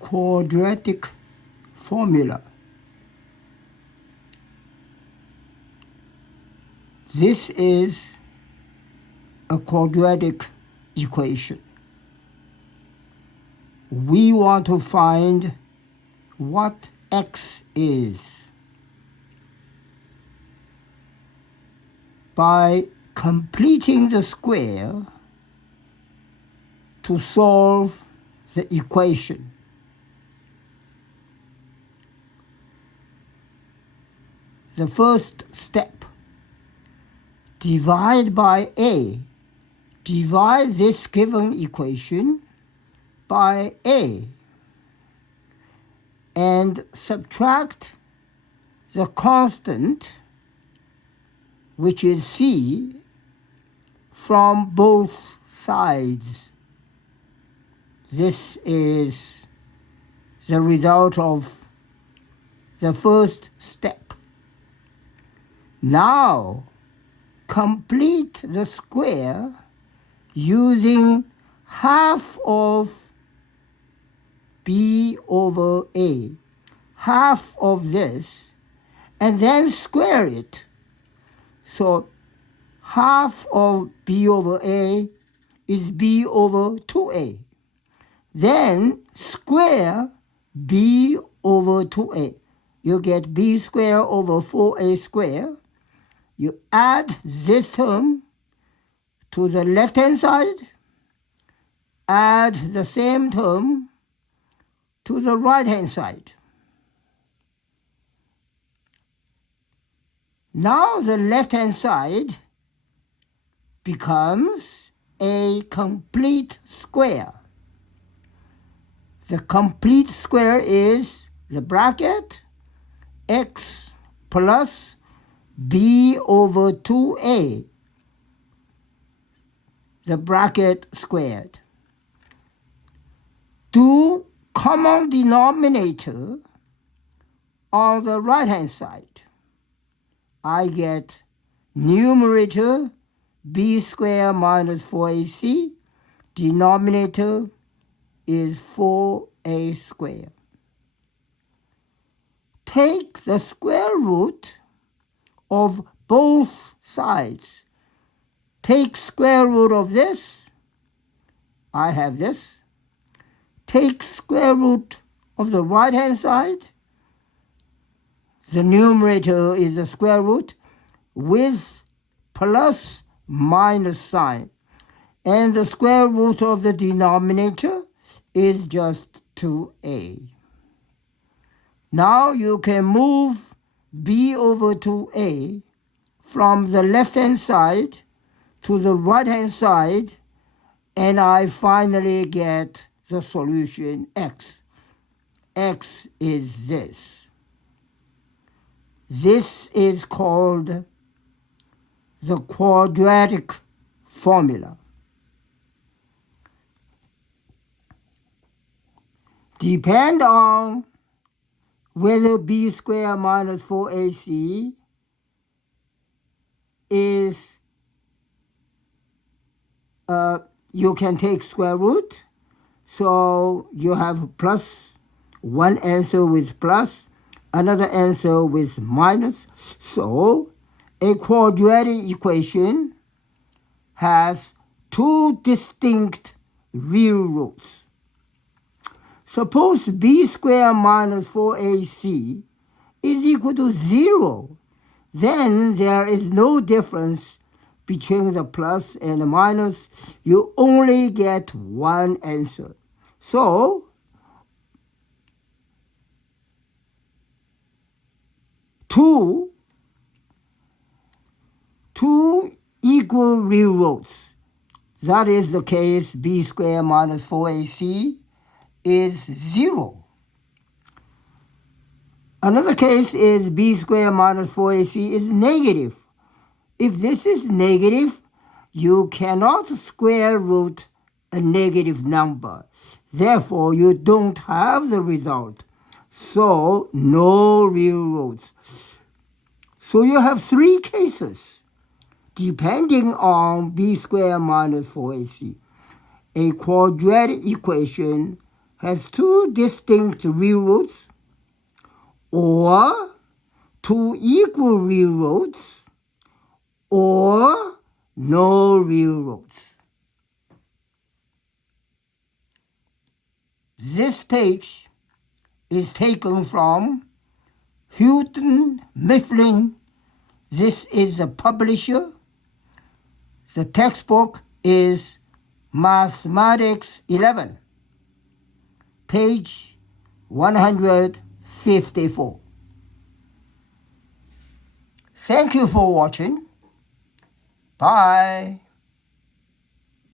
quadratic formula. This is a quadratic equation. We want to find what x is. By completing the square to solve the equation. The first step, divide by a. Divide this given equation by a and subtract the constant, which is c, from both sides. This is the result of the first step. Now, complete the square using half of b over a, half of this, and then square it. So half of b over a is b over 2a. Then square b over 2a. You get b squared over 4a squared. You add this term to the left-hand side, add the same term to the right-hand side. Now the left-hand side becomes a complete square. The complete square is the bracket x plus b over 2a, the bracket squared. Do common denominator on the right-hand side. I get numerator b squared minus 4ac, denominator is 4a squared. Take the square root of both sides. Take square root of this. I have this. Take square root of the right-hand side. The numerator is the square root with plus minus sign. And the square root of the denominator is just 2a. Now you can move b over 2a from the left-hand side to the right-hand side, and I finally get the solution x. X is this. This is called the quadratic formula. Depend on whether b squared minus 4ac is, you can take square root, so you have plus, one answer with plus, another answer with minus. So a quadratic equation has two distinct real roots. Suppose b squared minus 4ac is equal to 0. Then there is no difference between the plus and the minus. You only get one answer. So two equal real roots. That is the case b squared minus 4ac is 0. Another case is b squared minus 4ac is negative. If this is negative, you cannot square root a negative number. Therefore, you don't have the result. So, no real roots. So you have three cases, depending on b squared minus 4ac. A quadratic equation has two distinct real roots or two equal real roots or no real roots. This page is taken from Houghton Mifflin. This is the publisher. The textbook is Mathematics 11, page 154. Thank you for watching. Bye.